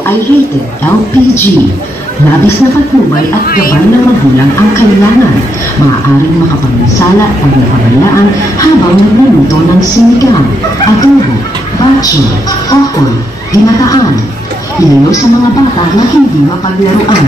ay rated LPG. Labis na patnubay at gabay ng magulang ang kailangan. Maaaring makapanginsala at pagpapabayaan habang nagluluto ng sinigang, adobo, bachi, okoy, ginataan. Ilayo sa mga bata na hindi mapaglaruan.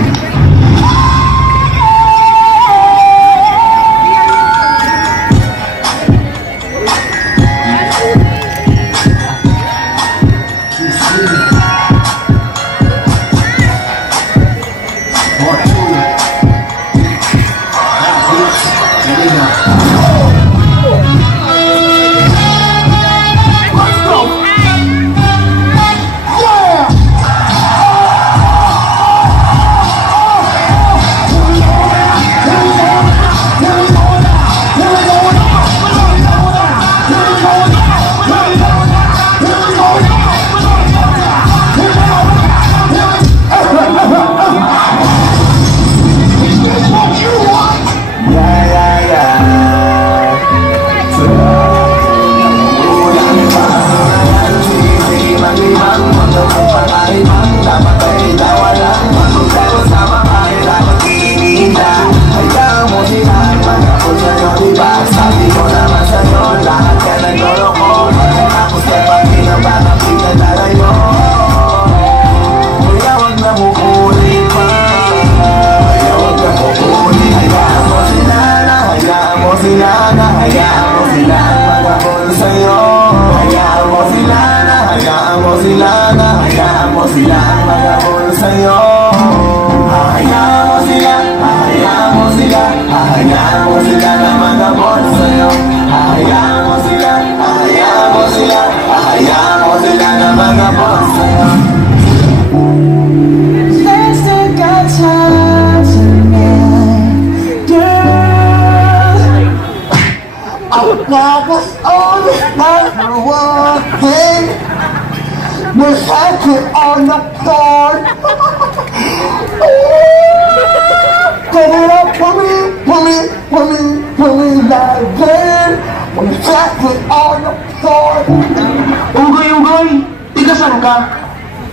Ugoy! Tigasan ka?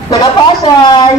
Taga-Pasay!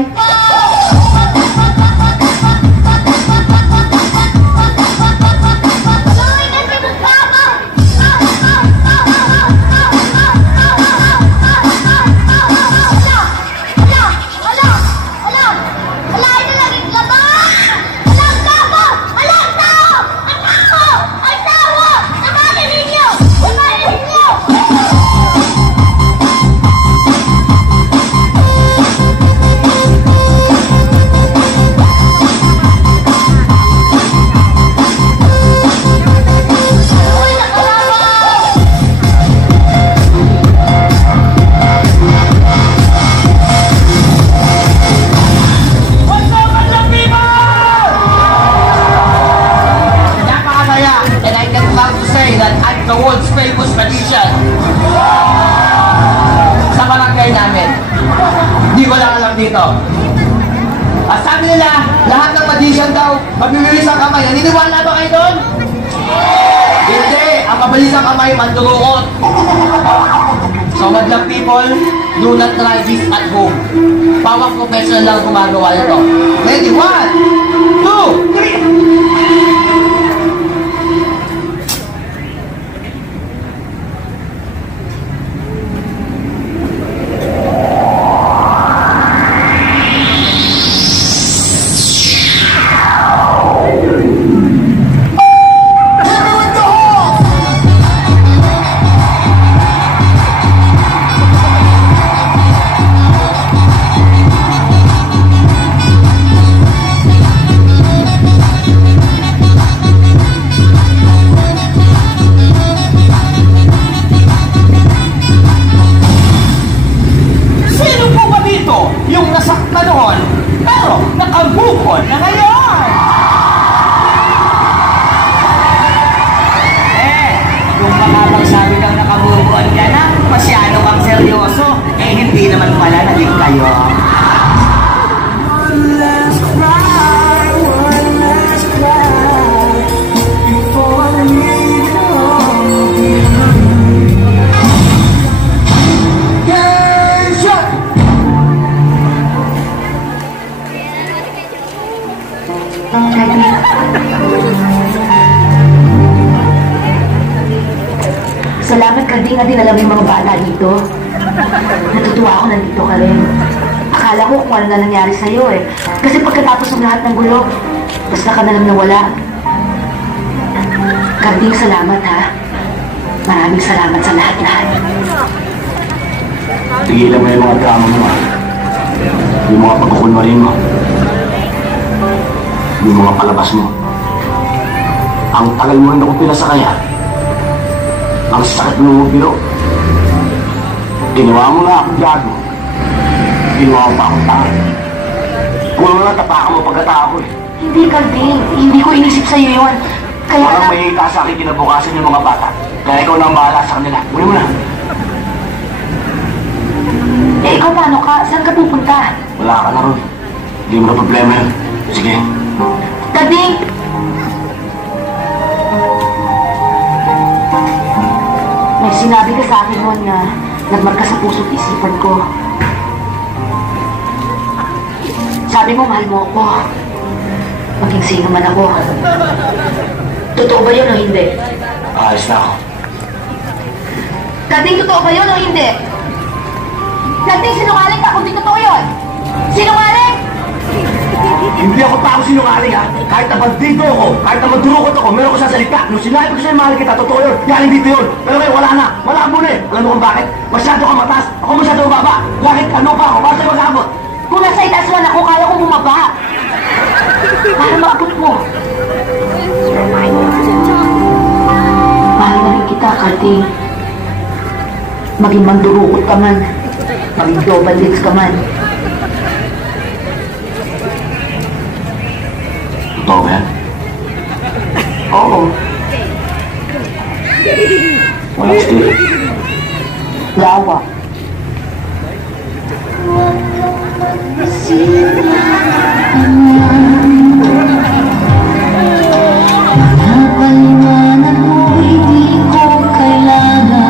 Sabi nila, lahat ng magician daw, mabibilis ang kamay. Naniniwala ba kayo doon? Hindi! Ang mabilis ang kamay, mandurukot. So, madlang people, do not try this at home. Pawak professional lang gumagawa nito. Ready? 1, 2, 3! Yung nasakta noon, pero nakabukon na ngayon. Kung makapagsabi kang nakabukon ka na, masyado kang seryoso, hindi naman pala naging kayo. Mabuti na dinala mo yung mga bata dito. Natutuwa ako nandito ka rin. Akala ko kung ano na nangyari sa'yo eh. Kasi pagkatapos ng lahat ng gulo, basta ka na lang nawala. Karding, salamat ha. Maraming salamat sa lahat-lahat. Tigilan mo yung mga drama mo, ha? Yung mga pagkukunwarin mo. Yung mga palabas mo. Ang tagal mo rin ako pinasakaya. Ang sakit mo biro. Ginawa mo na ako gago. Ginawa mo pa akong tanga. Puro na tapakan mo pagkatao ko eh. Hindi, Karding. Hindi ko inisip sa'yo yun. Kaya Parang may hita sa akin kinabukasan yung mga bata. Kaya ikaw na ang bahala sa kanila. Muli mo na. Eh, ikaw paano ka? Saan ka pupunta? Wala ka na ron. Hindi mo na problema yun. Sige. Karding! May sinabi ka sa akin noon na nagmarka sa puso't isipan ko. Sabi mo, mahal mo ako. Maging sino man ako. Totoo ba yun o hindi? Ayos na ako. Karding, totoo ba yun o hindi? Karding, sinungaling ka kung di totoo yun. Sinungaling! Hindi ako tao sinungaling, ha? Kahit na bandito ako, kahit na madurukot ako, meron ko sa salita. Nung sinabi ko sa'yo, mahal kita, totoo yun. Galing dito yun. Pero ngayon, wala na. Malabo na eh. Alam mo kung bakit? Masyado kang mataas. Ako masyado mababa. Bakit? Ano pa ako? Para sa'yo mag-abot. Kung nasa itaas man ako, kaya ko bumaba. Para maabot mo. Mahal na rin kita, Karding. Maging mandurukot ka man. Maging double lips ka man. Totoo ba yan? Oo. Walang stay. Lawa. Napaliwanag mo, hindi ko kailangan.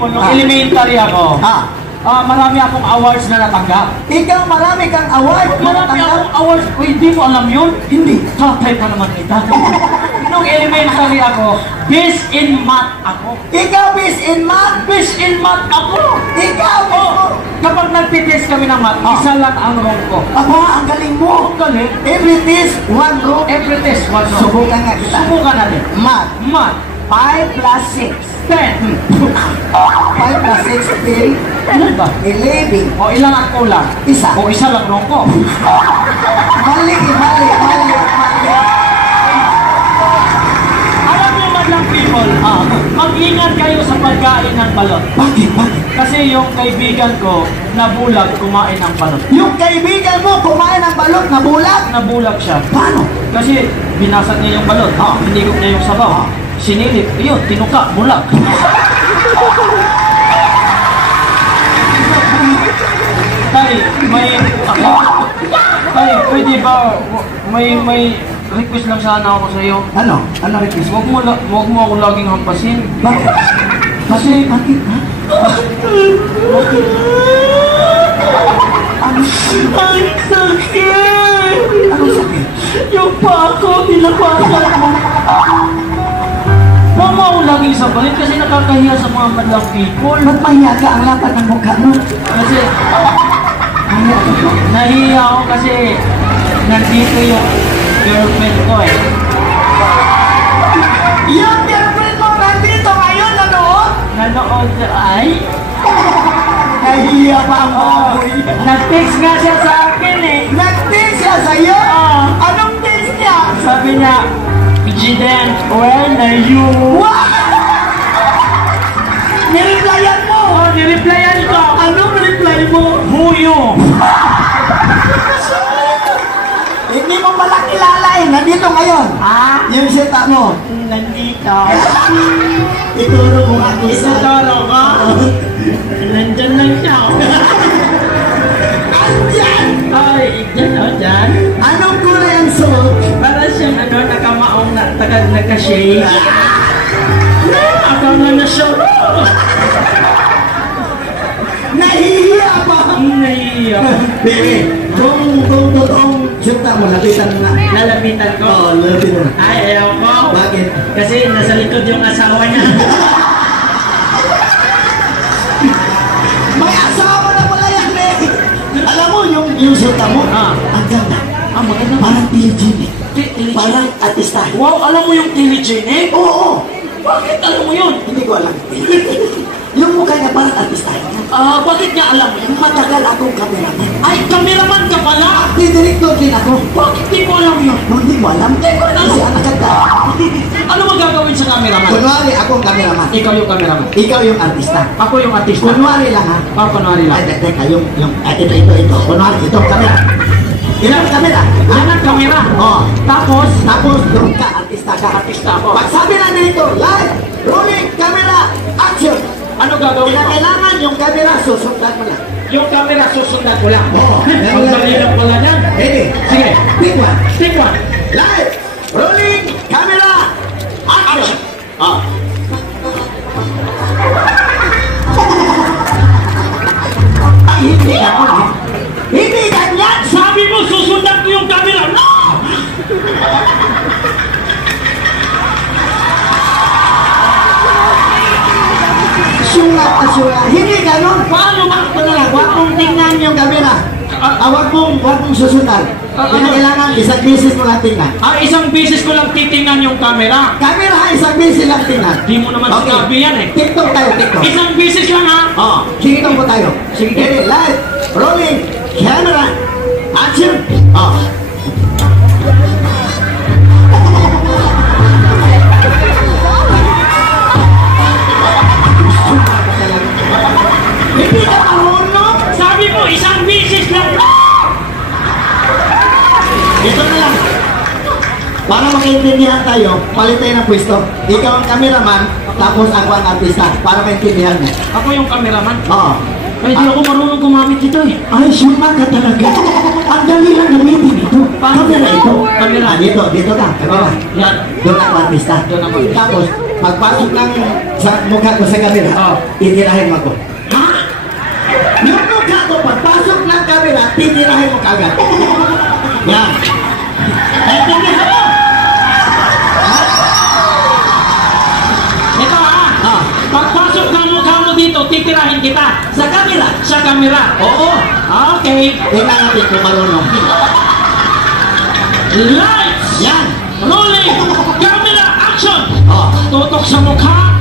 people, nung elementary ako, marami akong awards na natanggap. Ikaw marami kang award. Marami akong awards. Uy, di mo alam yun? Hindi. Tatay pa naman kita. Nung elementary ako, best in math ako. Ikaw best in math. Best in math ako. Ikaw Oh, kapag nagtitest kami ng math, isa lang ang wrong ko. Aba, ang galing mo. Ang galing. Every test, one row. Every test, one wrong. Subukan nga kita. Subukan natin. Math. Math. 5 plus 6. 10. 5 plus 6, 10. Ano ba? 11. O ilang ang kulang? Isa. O isa lang wrong ko. Mali. Alam mo man lang people, mag-ingat kayo sa pagkain ng balot. Bakit? Kasi yung kaibigan ko, nabulag kumain ng balot. Yung kaibigan mo kumain ng balot na bulag? Nabulag siya. Paano? Kasi binasag niya yung balot. Hinigop niya yung sabaw. Sinilip. Yun, tinuka. Bulag. Tay, pwede ba may request lang sana ako sa iyo. Ano? Ano request mo? Wag mo ako laging hampasin. Bakit? Kasi Bakit? Ha? ang sakit. Anong sakit? Yung pa ako, tinapasan mo. Huwag mo ako laging sabalit kasi nakakahiya sa mga madlang people. Ba't mahiya ka ang lapat ng mukha mo? Kasi nahiya ako kasi nandito yung girlfriend ko eh. Yung girlfriend mo nandito ngayon, nanood? Nanood ay? Nahiya pa ang baboy. Nag-text nga siya sa akin eh. Nag-text siya sa'yo? Oo. Anong text niya? Sabi niya, Jiden, where are you? What? Nireplyan mo? Oh, nireplyan ko. Anong reply mo? Who you? Hindi mo pala kilala eh. Nandito ngayon. Yung sita mo. Nandito. Ituro mo ako sa... Ituturo ko. Nandyan lang siya. Andyan! Ay, dyan o, dyan. Anong kulay ang suot? Para siyang nakamaong nagka-shade. Ako na siya. Nahihiya pa! Nahiya. Baby, kung totoong sinta mo, lapitan na. Lalapitan ko. Oo, lapitan na. Ay, ayaw ko. Bakit? Kasi nasa likod yung asawa niya. May asawa na pala yan eh! Alam mo, yung sinta mo, ang ganda. Maganda. Parang Pilipini. Parang artista. Wow, alam mo yung Tilly Jane eh? Oo! Bakit alam mo yun? Hindi ko alam. Yung mukha niya parang artista. Bakit niya alam yun? Matagal akong cameraman. Ay, cameraman ka pala! Director din ako. Bakit di ko alam yun? Hindi mo alam? Hindi ko alam. Kasi anak ka. Ano magagawin sa cameraman? Kunwari akong cameraman. Ikaw yung cameraman. Ikaw yung artista. Ako yung artista. Kunwari lang ha. Kunwari lang. Ay, teka, ito. Kunwari, itong camera. Ilang camera? Yan ang camera. Oo. Tapos, Doon ka, artista ka. artista ako. Pag sabi na dito, live, rolling, camera, action. Ano gagawin mo? Kailangan yung camera, susundan mo lang. Yung camera susundan ko lang. Oo. Ang dali lang pala niyan. Ready? Sige. Pick one. Take one. Live, rolling, camera, action. Ay, hindi ako. Hindi ganyan. Sabi mo, susundan ko yung camera. No! Sulat. Hindi ganon. Paano ba? Huwag mong tingnan yung camera. Huwag mong susundan. Kailangan isang beses mo lang tingnan. Isang beses ko lang titingnan yung camera. Camera ha, isang beses lang tingnan. Di mo naman sinabi yan eh. TikTok tayo, TikTok. Isang beses lang ha. Oo, TikTok po tayo. Sige. Ready, live, rolling, camera, action. Hindi ka marunong. Sabi mo, isang beses lang. Ito na lang. Para makaintindihan tayo, palit tayo ng pwesto. Ikaw ang cameraman, tapos ako ang artista. Para maintindihan mo. Ako yung cameraman. Oo. Ay, di ako marunong gumamit ito eh. Ay, suma ka talaga. Ang dali lang gamitin ito. Camera ito. Camera. Dito ka. Camera. Yan. Doon ako artista. Doon ako. Tapos, pagpasok ng sa mukha ko sa camera, Oh. titirahin mo ako. Ha? Yung mukha ko, pagpasok ng camera, titirahin mo kagad. Yan. Naintindihan mo? Ito pagpasok ng mukha mo dito, titirahin kita. Sa camera. Sa camera. Oo. Okay. Tingnan natin kung marunong. Lights! Yan. Rolling! Camera! Action! Oh. Tutok sa mukha.